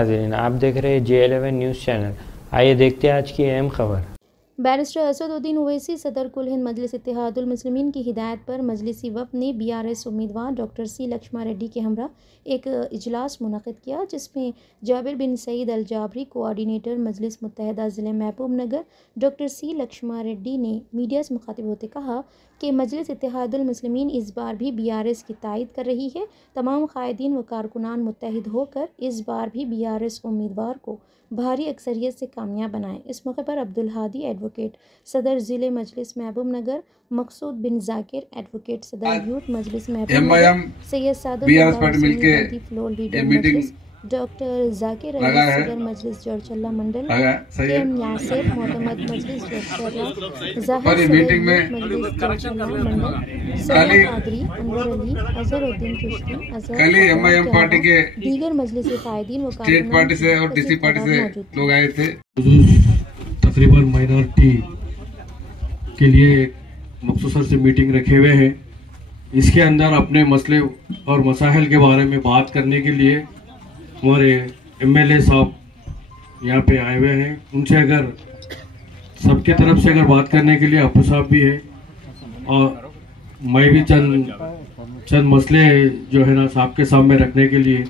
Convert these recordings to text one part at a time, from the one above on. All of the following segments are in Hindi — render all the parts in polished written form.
नाज़रीन, आप देख रहे हैं J11 न्यूज़ चैनल। आइए देखते हैं आज की अहम खबर। बैरिस्टर असदुद्दीन ओवैसी सदर कुल हिंद मजलिस इत्तेहादुल मुस्लिमीन की हिदायत पर मजलिसी वफ़द ने BRS उम्मीदवार डॉक्टर C लक्ष्मा रेड्डी के हमरा एक इजलास मुनक़िद किया, जिसमें जाबिर बिन सईद अल जाबरी कोऑर्डिनेटर मजलिस मुत्तहदा ज़िले महबूब नगर डॉक्टर C लक्ष्मा रेड्डी ने मीडिया से मुखातिब होते कहा कि मजलिस इत्तेहादुल मुस्लिमीन इस बार भी BRS की तायद कर रही है। तमाम कायदीन व कारकुनान मुत्तहिद होकर इस बार भी BRS उम्मीदवार को भारी अक्सरियत से कामयाब बनाएं। इस मौके पर अब्दुल हादी एडवोकेट सदर ज़िले मजलिस महबूब नगर, मकसूद बिन जाकिर एडवोकेट सदर यूथ मजलिस महबूब नगर, सैयद सादुल डॉक्टर जाकिर अली सदर मजलिस जरचल्ला मंडल, KM यासिर मोहम्मद मजलिस जरचल्ला, ज़ाहिर मजलिस जरचल्ला मंडल, सैयद कादरी, अनवर अली, अजहरुद्दीन चिश्ती, MIM पार्टी के दीगर मजलिस कायदीन व स्टेट पार्टी से और DC पार्टी से लोग आए थे। तकरीबन माइनॉरिटी के लिए मखसूसर से मीटिंग रखे हुए हैं। इसके अंदर अपने मसले और मसाइल के बारे में बात करने के लिए हमारे MLA साहब यहाँ पे आए हुए हैं। उनसे अगर सबके तरफ से अगर बात करने के लिए अबू साहब भी है और मैं भी चंद मसले जो है ना साहब के सामने रखने के लिए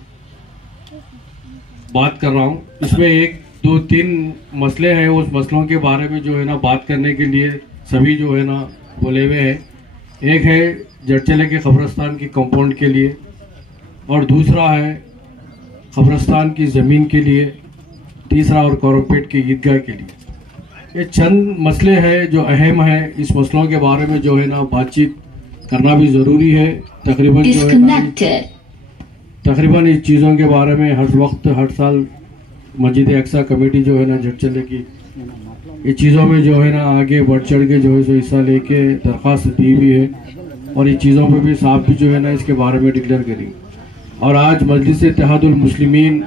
बात कर रहा हूँ। इसमें 1, 2, 3 मसले हैं, उस मसलों के बारे में जो है ना बात करने के लिए सभी जो है ना बोले हुए हैं। एक है जरचले के कब्रिस्तान की कंपाउंड के लिए और दूसरा है कब्रिस्तान की ज़मीन के लिए, तीसरा और कौरमपेट की ईदगाह के लिए। ये चंद मसले हैं जो अहम है। इस मसलों के बारे में जो है ना बातचीत करना भी ज़रूरी है। तकरीबन जो है ना तकरीबन इस चीज़ों के बारे में हर वक्त हर साल मस्जिद अक्सा कमेटी जो है ना जरचले की इस चीज़ों में जो है ना आगे बढ़ चढ़ के जो है सो हिस्सा लेके दरख्वास्त दी हुई है और इस चीज़ों पे भी साहब भी जो है ना इसके बारे में डिक्लेयर करेंगे। और आज मजलिस इत्तेहादुल मुस्लिमीन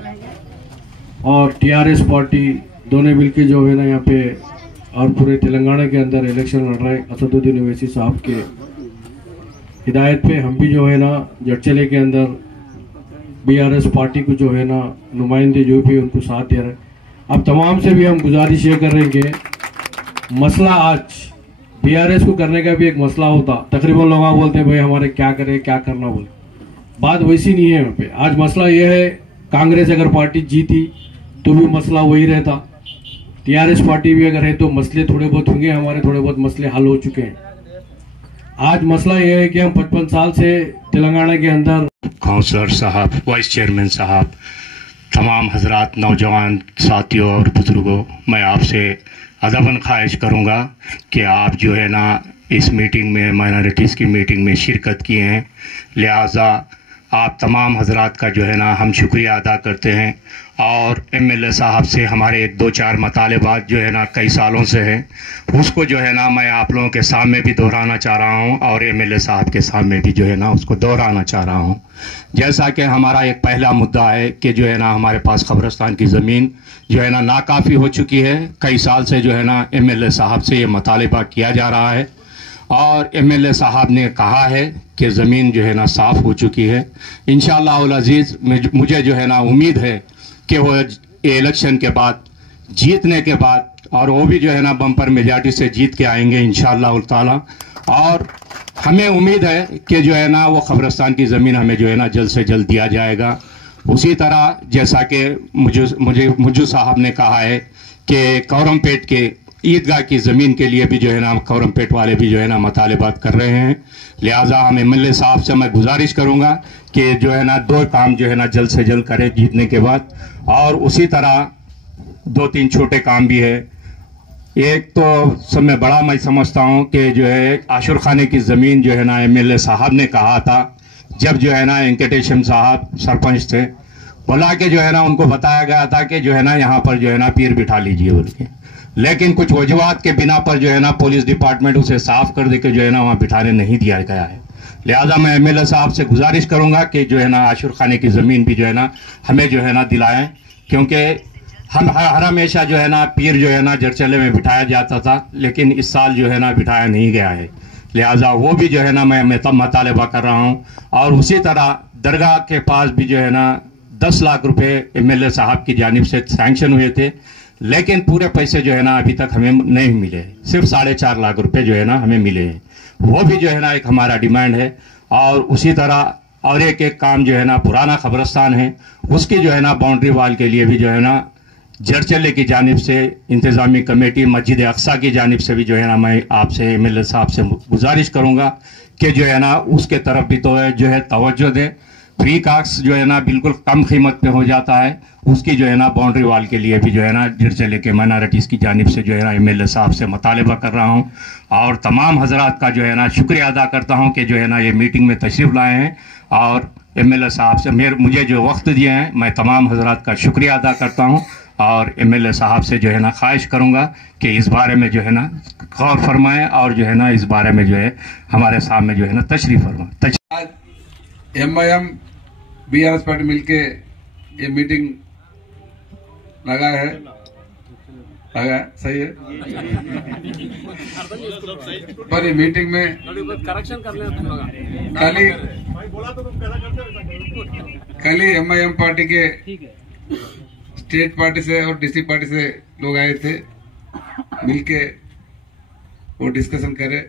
और TRS पार्टी दोनों मिलके जो है ना यहाँ पे और पूरे तेलंगाना के अंदर इलेक्शन लड़ रहे हैं। असदुद्दीन ओवैसी साहब के हिदायत पे हम भी जो है ना जरचले के अंदर BRS पार्टी को जो है ना नुमाइंदे जो भी उनको साथ दे रहे हैं। अब तमाम से भी हम गुजारिश ये करेंगे, मसला आज BRS को करने का भी एक मसला होता। तकरीबन लोग बोलते हैं भाई हमारे क्या करें क्या करना, बोले बात वैसी नहीं है यहाँ पे। आज मसला यह है, कांग्रेस अगर पार्टी जीती तो भी मसला वही रहता, TRS पार्टी भी अगर है तो मसले थोड़े बहुत होंगे, हमारे थोड़े बहुत मसले हल हो चुके हैं। आज मसला यह है कि हम 55 साल से तेलंगाना के अंदर काउंसलर साहब, वाइस चेयरमैन साहब, तमाम हजरात, नौजवान साथियों और बुजुर्गों, मैं आपसे अदबन ख्वाहिश करूँगा कि आप जो है ना इस मीटिंग में माइनॉरिटीज़ की मीटिंग में शिरकत किए हैं। लिहाजा आप तमाम हजरात का जो है ना हम शुक्रिया अदा करते हैं। और MLA साहब से हमारे 2-4 मतालबात जो है ना कई सालों से हैं, उसको जो है ना मैं आप लोगों के सामने भी दोहराना चाह रहा हूं और MLA साहब के सामने भी जो है ना उसको दोहराना चाह रहा हूं। जैसा कि हमारा एक पहला मुद्दा है कि जो है ना हमारे पास कब्रिस्तान की ज़मीन जो है ना नाकाफ़ी हो चुकी है। कई साल से जो है ना MLA साहब से ये मतालबा किया जा रहा है और MLA साहब ने कहा है कि ज़मीन जो है ना साफ़ हो चुकी है। इंशाअल्लाह उल अज़ीज़ मुझे जो है ना उम्मीद है कि वो इलेक्शन के बाद जीतने के बाद और वो भी जो है ना बम्पर मेजॉरिटी से जीत के आएंगे इंशाअल्लाह ताला। और हमें उम्मीद है कि जो है ना वो कब्रिस्तान की ज़मीन हमें जो है ना जल्द से जल्द दिया जाएगा। उसी तरह जैसा कि मुझे साहब ने कहा है कि कौरमपेट के ईदगाह की ज़मीन के लिए भी जो है ना कौरमपेट वाले भी जो है ना मतालबात कर रहे हैं। लिहाजा हम MLA साहब से मैं गुजारिश करूंगा कि जो है ना 2 काम जो है ना जल्द से जल्द करें जीतने के बाद। और उसी तरह 2-3 छोटे काम भी है। एक तो सब में बड़ा मैं समझता हूं कि जो है आशुर खाने की ज़मीन जो है ना MLA साहब ने कहा था, जब जो है ना वेंकटेशम साहब सरपंच थे, बुला के जो है ना उनको बताया गया था कि जो है ना यहाँ पर जो है ना पीर बिठा लीजिए बोल के, लेकिन कुछ वजूहात के बिना पर जो है ना पुलिस डिपार्टमेंट उसे साफ कर दे के जो है ना वहाँ बिठाने नहीं दिया गया है। लिहाजा मैं MLA साहब से गुजारिश करूंगा कि जो है ना आशुर खाने की ज़मीन भी जो है ना हमें जो है ना दिलाएं, क्योंकि हम हर हमेशा जो है ना पीर जो है ना जरचले में बिठाया जाता था, लेकिन इस साल जो है ना बिठाया नहीं गया है। लिहाजा वो भी जो है ना मैं तब मतालबा कर रहा हूँ। और उसी तरह दरगाह के पास भी जो है ना 10 लाख रुपए एमएलए साहब की जानिब से सैंक्शन हुए थे, लेकिन पूरे पैसे जो है ना अभी तक हमें नहीं मिले। सिर्फ 4.5 लाख रुपए जो है ना हमें मिले हैं। वो भी जो है ना एक हमारा डिमांड है। और उसी तरह और एक काम जो है ना पुराना खबरस्तान है, उसकी जो है ना बाउंड्री वाल के लिए भी जो है ना जरचले की जानिब से इंतजामी कमेटी मस्जिद अक्सा की जानिब से भी जो है ना मैं आपसे एमएलए साहब से गुजारिश करूंगा कि जो है ना उसके तरफ भी तो जो है तवज्जो दे। फ्री कास्ट जो है ना बिल्कुल कम कीमत पे हो जाता है, उसकी जो है ना बाउंड्री वाल के लिए भी जो है ना जरचले के माइनॉरिटीज़ की जानिब से जो है ना एमएलए साहब से मुतालिबा कर रहा हूँ। और तमाम हजरात का जो है ना शुक्रिया अदा करता हूँ कि जो है ना ये मीटिंग में तशरीफ़ लाए हैं और एमएलए साहब से मुझे जो वक्त दिए हैं, मैं तमाम हजरात का शुक्रिया अदा करता हूँ। और एमएलए साहब से जो है ना ख्वाहिश करूँगा कि इस बारे में जो है ना गौर फरमाएं और जो है ना इस बारे में जो है हमारे सामने जो है ना तशरीफ़ फरमाएं। आज एमआईएम बीआरएस पार्टी मिलके ये मीटिंग लगाया है, सही है। पर ये मीटिंग में कल ही एमआईएम पार्टी के स्टेट पार्टी से और डिस्ट्रिक्ट पार्टी से लोग आए थे, मिलके वो डिस्कशन करे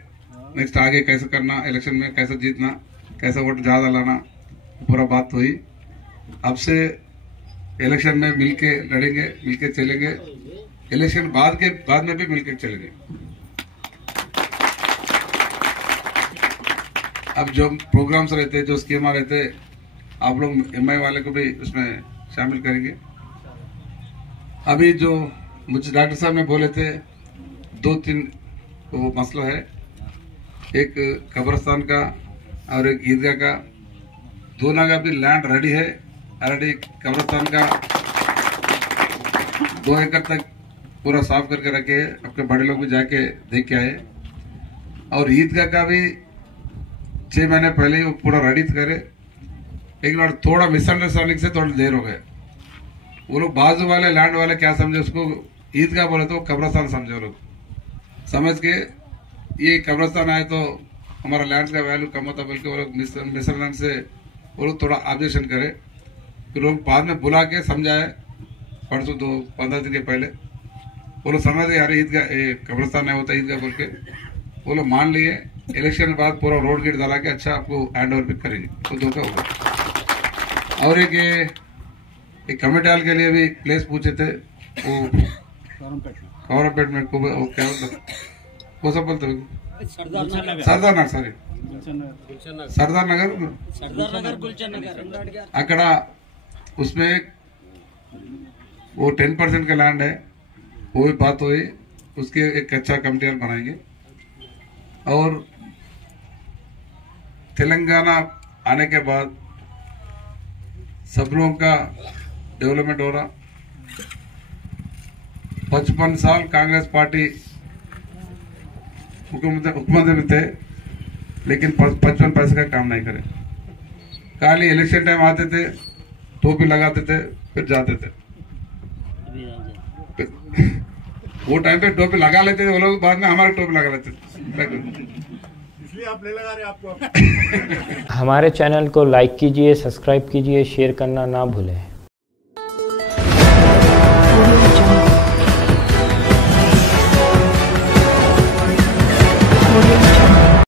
नेक्स्ट आगे कैसे करना, इलेक्शन में कैसे जीतना, कैसे वोट ज्यादा लाना, पूरा बात हुई। अब से इलेक्शन में मिलके लड़ेंगे, मिलके चलेंगे, इलेक्शन बाद में भी मिलकर चलेंगे। अब जो प्रोग्राम्स रहते, जो स्कीमा रहते, आप लोग एमआई वाले को भी उसमें शामिल करेंगे। अभी जो मुझे डॉक्टर साहब ने बोले थे 2-3 वो मसला है, एक कब्रिस्तान का और एक ईदगाह का, दोनों का भी लैंड रेडी है ऑलरेडी। कब्रिस्तान का 2 एकड़ तक पूरा साफ करके रखे है, आपके बड़े लोग भी जाके देख के आए। और ईदगाह का भी 6 महीने पहले ही पूरा रेडी करे, लेकिन थोड़ा मिसअंडरस्टैंडिंग से थोड़ी देर हो गए। वो लोग बाजू वाले लैंड वाले क्या समझे, उसको ईदगाह बोले तो कब्रिस्तान समझे। वो लोग समझ के ये कब्रिस्तान आए तो हमारा लैंड का वैल्यू कम होता, बल्कि वो लोग मिसअंडरस्टैंडिंग से वो लोग थोड़ा ऑब्जेक्शन करे। फिर लोग बाद में बुला के समझाए, परसों 15 दिन के पहले वो लोग समझ गए यार ईदगाह कब्रिस्तान नहीं होता ईदगाह बोल के, वो लोग मान लिए। इलेक्शन के बाद पूरा रोड गेट डाला के अच्छा आपको हैंड ओवर भी करेंगे, तो धोखा होगा। और एक कमेटी हाल के लिए भी प्लेस पूछे थे, वो कौरमपेट में क्या बोलता वो सब बोलते सरदार नगर अकड़ा, उसमें वो 10% का लैंड है, वो भी बात हुई, उसके एक अच्छा कमेटी हाल बनाएंगे। और तेलंगाना आने के बाद सब लोगों का डेवलपमेंट हो रहा। 55 साल कांग्रेस पार्टी हुकूमत में थे, लेकिन 55 पैसे का काम नहीं करे। खाली इलेक्शन टाइम आते थे, टोपी लगाते थे, फिर जाते थे। वो टाइम पे टोपी लगा लेते थे वो लोग, बाद में हमारी टोपी लगा लेते थे। इसलिए आप ले लगा रहे आपको। हमारे चैनल को लाइक कीजिए, सब्सक्राइब कीजिए, शेयर करना ना भूलें।